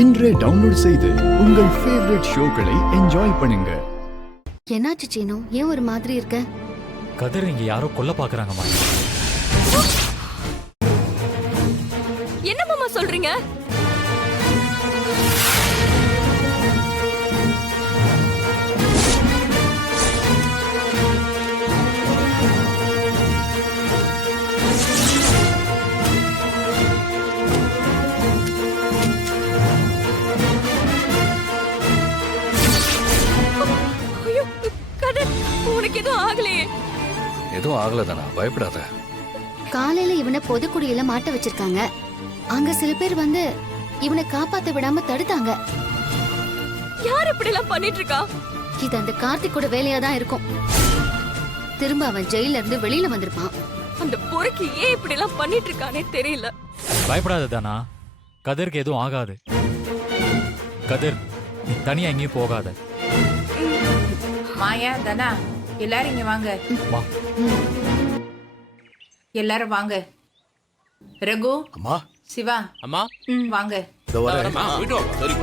இன்றே டவுன்லோட் செய்து உங்கள் ஃபேவரட் ஷோக்களை என்ஜாய் பண்ணுங்க. என்னாச்சு சீனு, ஏன் ஒரு மாதிரி இருக்க? கதிர் இங்க யாரோ கொல்ல பாக்குறாங்கம்மா. என்ன மாமா சொல்றீங்க? ஐயோ, கதிர், உனக்கு எதுவும் ஆகலையே? எதுவும் ஆகலதானா, பயப்படாத. காலையில இவனை பொதுக்குடியில மாட்ட வச்சிருக்காங்க. அங்க சில பேர் வந்து இவனை காப்பாத்த விடாம தடுத்தாங்க. யார் இப்படி எல்லாம் பண்ணிட்டு இருக்கா? இது அந்த கார்த்திகோட வேலையா தான் இருக்கும். திரும்ப அவன் ஜெயில இருந்து வெளியில வந்திருப்பான். அந்த பொறுக்கி ஏன் இப்படி எல்லாம் பண்ணிட்டு இருக்கானே தெரியல. பயப்படாத தானா, கதிருக்கு எதுவும் ஆகாது. கதிர், நீ தனியா எங்கேயும் போகாத. மாயா, தனா, எல்லாரும் இங்க வாங்க. வா. எல்லாரும் வாங்க. ரகு, அம்மா, சிவா, அம்மா வாங்க. இதோ வரேன். வரேம்மா, போயிட்டு வாங்க. சரிப்பா.